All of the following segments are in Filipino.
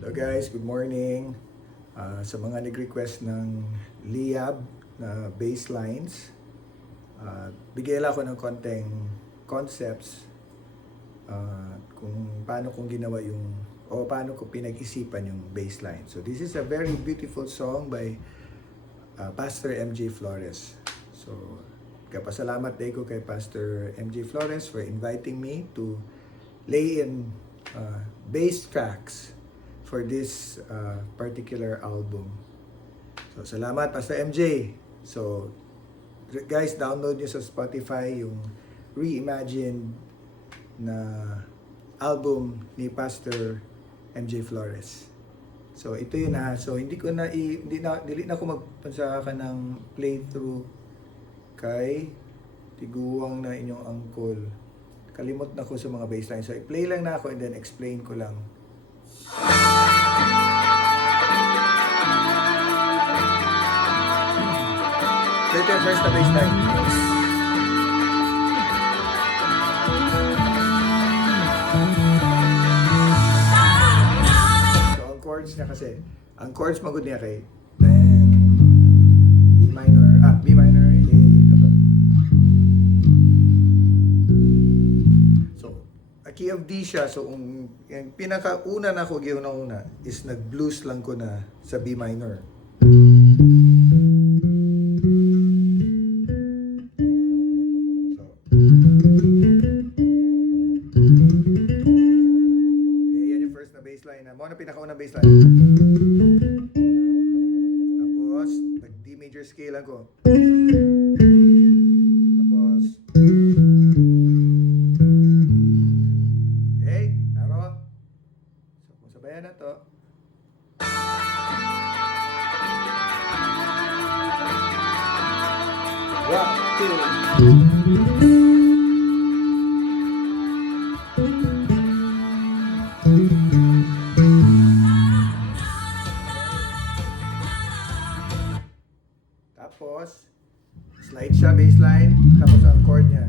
Hello guys, good morning. Sa mga nag-request ng Liab na bass lines, bigay lang ako ng konting concepts kung paano kong ginawa o paano ko pinag-isipan yung bass line. So this is a very beautiful song by Pastor MJ Flores. So kapasalamat din ko kay Pastor MJ Flores for inviting me to lay in bass tracks for this particular album. So, salamat Pastor MJ. So, guys, download nyo sa Spotify yung reimagined na album ni Pastor MJ Flores. So, ito yun ha. So, hindi na ako magpansa ka ng playthrough kay tiguwang na inyong angkol. Kalimot na ko sa mga bassline. So, i-play lang na ako and then explain ko lang. Ito yung first na bassline. So, ang chords niya kasi, ang chords magod niya kay then B minor, A, so, a key of D siya, so yung pinakauna na ko una is nag-blues lang ko na sa B minor. Mo na pinakaunang bassline. Tapos, nag-D major scale ako. Tapos, okay, taro. So, kung sabayan na to. One, two. Tapos, slide siya, bassline, tapos ang chord niya.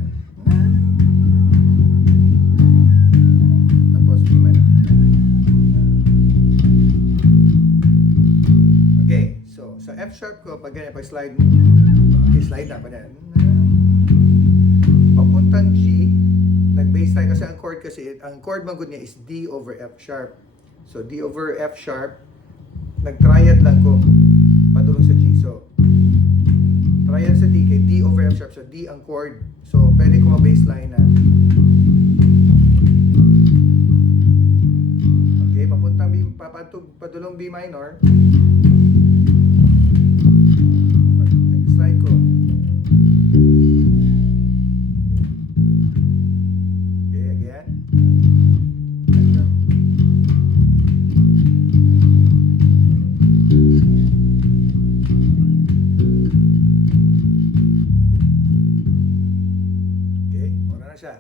Tapos, B minor. Okay, so, sa F sharp ko, pag ganyan, pag slide, okay, slide na, pa yan. Papuntang G, nag-bassline kasi ang chord magod niya is D over F sharp. So, D over F sharp, nag-triad lang ko, padulong sa G. So, triad sa D, kay D over F sharp. So, D ang chord. So, pwede ko ma-bassline na. Okay, papuntang padulong B minor. Slide ko. Okay, again. Siya.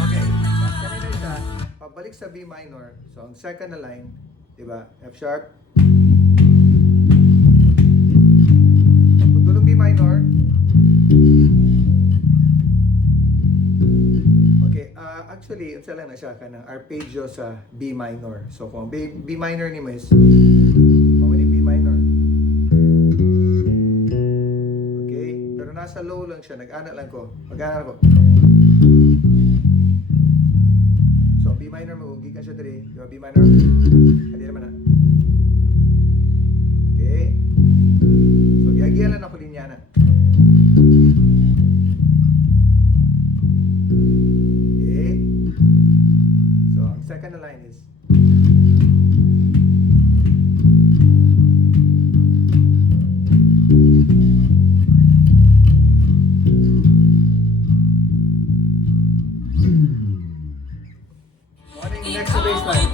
Okay, kanina isa, pabalik sa B minor. So, ang second na line, di ba? F sharp. B minor. Okay, actually, unsa lang na siya ka ng arpeggio sa B minor. So, kung B minor ni mo is mawali B minor. Okay, pero nasa low lang siya. Nag-ana lang ko. Mag-ana ko. So, B minor mo. Gikan siya dali. B minor. Hindi naman na. Okay. Giyagialan ako linya na. Okay. So, ang second na line is ano yung next bass line?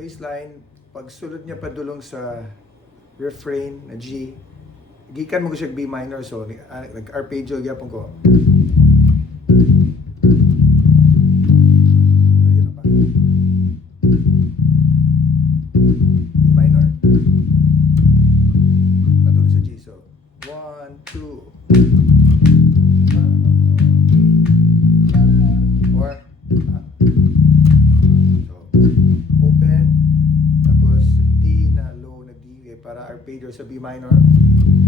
bass line, pag sulod niya padulong sa refrain na G, gikan mo ko siya B minor, so nag-arpeggio gyapon ko. Ayun na pa. B minor. Padulong sa G, so 1, 2. Or so open, tapos D na low na D para arpeggio sa B minor.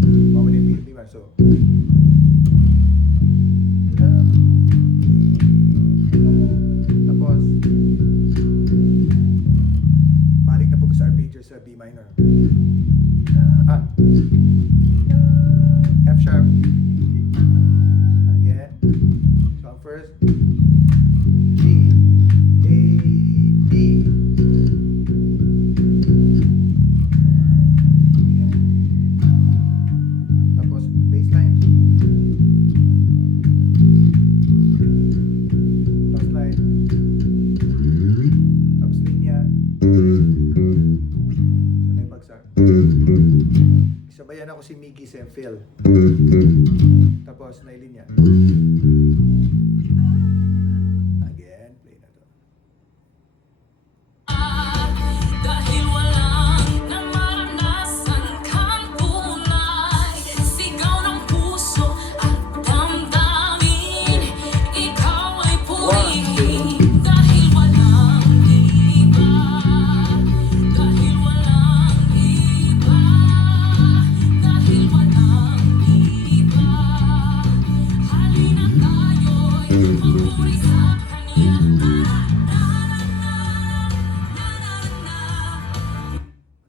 Mamaya yung B minor, so tapos balik na po ko sa arpeggio sa B minor. F sharp again. So ang first G, A, D. Tapos bassline. Tapos line. Tapos linya. So na yung bagsak. Isabayan ako si Miggy Senfil. Tapos na yung linya. Again, play na to. Dahil walang namaranasan kang tunay, sigaw ng puso at damdamin, ikaw ay purihin. Dahil walang iba, dahil walang iba, dahil walang iba. Halina tayo'y magpuri sa kanya.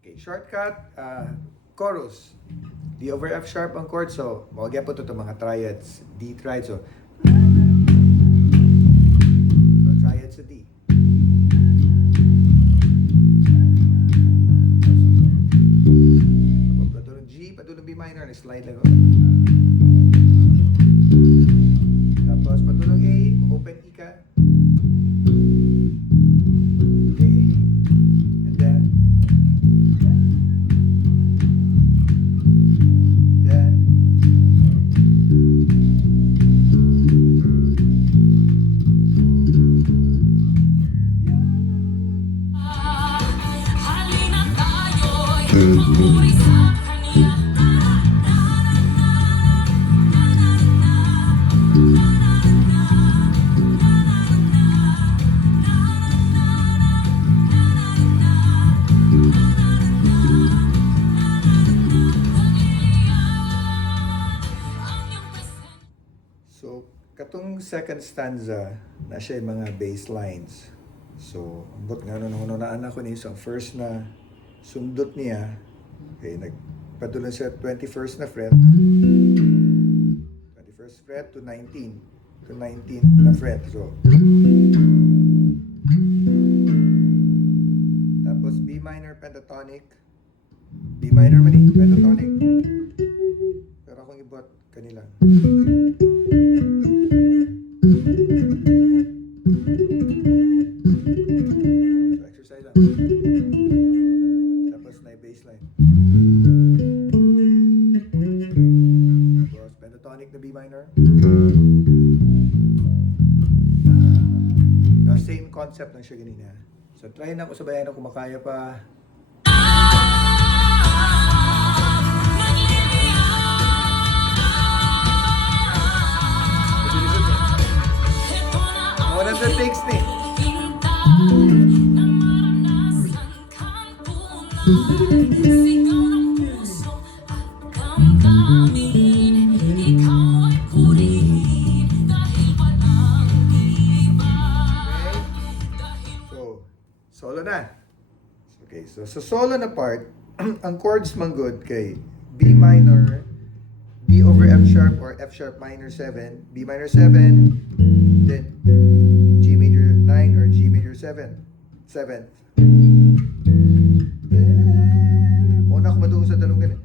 Okay, shortcut, chorus. D over F sharp ang chord, so mawagyan po ito mga triads. D triad, so triad sa D. So, padulong G, padulong B minor, slide lang. Tapos padulong A, open E ka. A, and then Halina tayo'y magpuri sa kanya. So, katong second stanza na siya yung mga bass lines. So, ambot nga nung hununaan ako ni so first na sundot niya, okay, nagpadulong sa 21st na fret. 21st fret to 19. To 19 na fret. So, tapos B minor pentatonic. B minor man pentatonic. Pero akong ibot kanila. So, exercise lang. Tapos na yung bassline. Tapos pentatonic na B minor. The same concept lang siya ganina. So try na ako sabayan kung makaya pa. One of the takes ni. Sigaw ng puso at damdamin, ikaw ay purihin. Dahil walang iba. So, solo na. Okay, so sa solo na part, ang chords man good kay B minor, D over F sharp or F sharp minor 7, B minor 7, then G major 9 or G major 7, 7th. Muna ako matungkol sa dalawang ganun.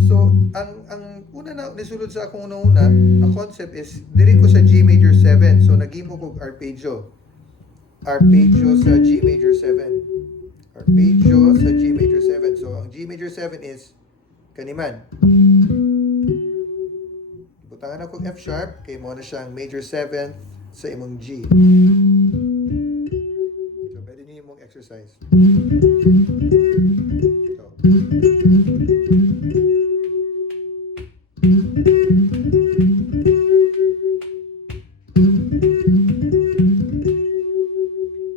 So, ang una na nisulod sa akong una-una, ang concept is, diri ko sa G major 7. So, naging mo kong arpeggio. arpeggio sa G major 7. Arpeggio sa G major 7. So, ang G major 7 is kaniman. Butangan ako F sharp, kay mo na siyang major 7 sa imong G. So, pwede niyo imong exercise. So,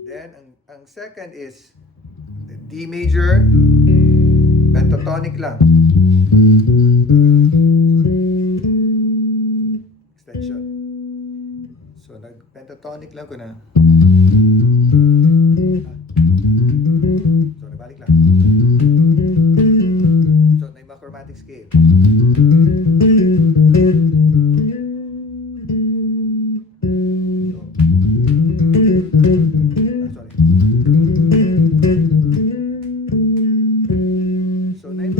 then, ang second is the D major, pentatonic lang. Extension. So, nag-pentatonic lang ko na. So, nabalik lang. So, na chromatic scale. Sorry. So, na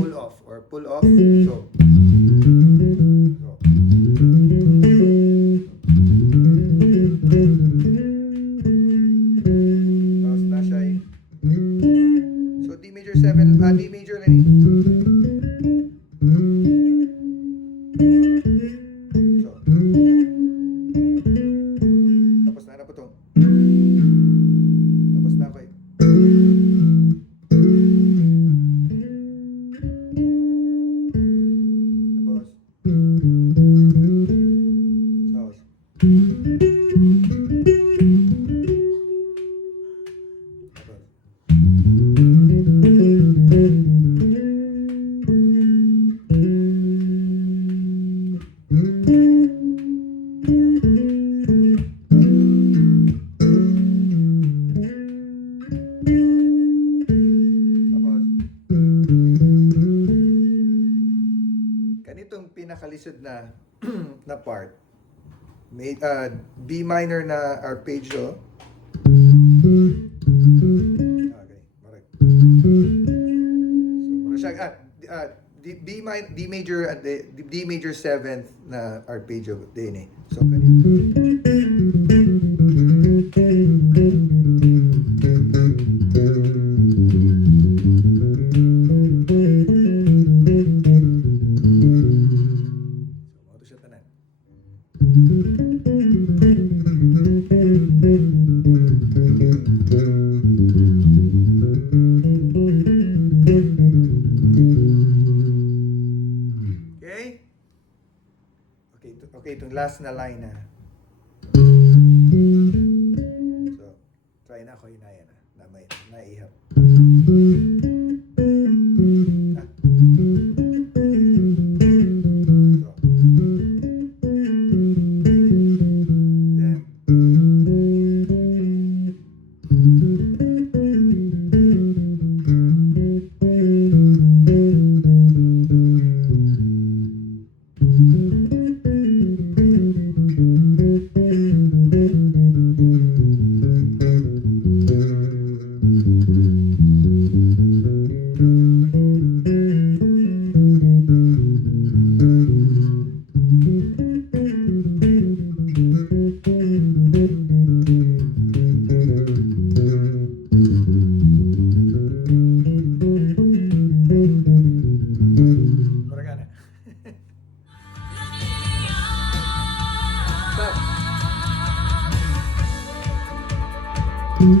pull off or pull off. So, tapos na siya eh. So, D major 7, D major na eh. So, tapos na po to. Tapos na ako eh. Tapos. Tapos. Ganitong pinakalisod na na part. May B minor na arpeggio. Okay, correct. So, mura siya D major at D major 7th na arpeggio din eh. So kanina. So, auto siya tanan. Okay? Okay, itong last na line na. So, try na ako hinaya na may naihap. Ah. So. Then. Maragana. Stop. Ano na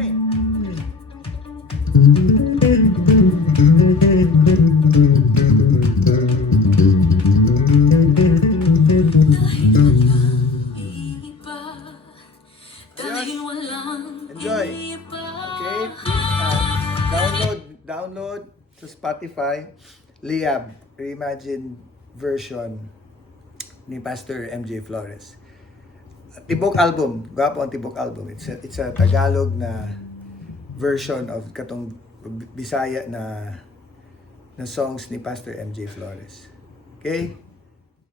eh? Dahil walang iba, dahil walang Enjoy. iba. Okay, please download sa Spotify Liab Reimagined version ni Pastor MJ Flores. Tibok album, gwapo ang Tibok album. It's a Tagalog na version of katong Bisaya na songs ni Pastor MJ Flores. Okay?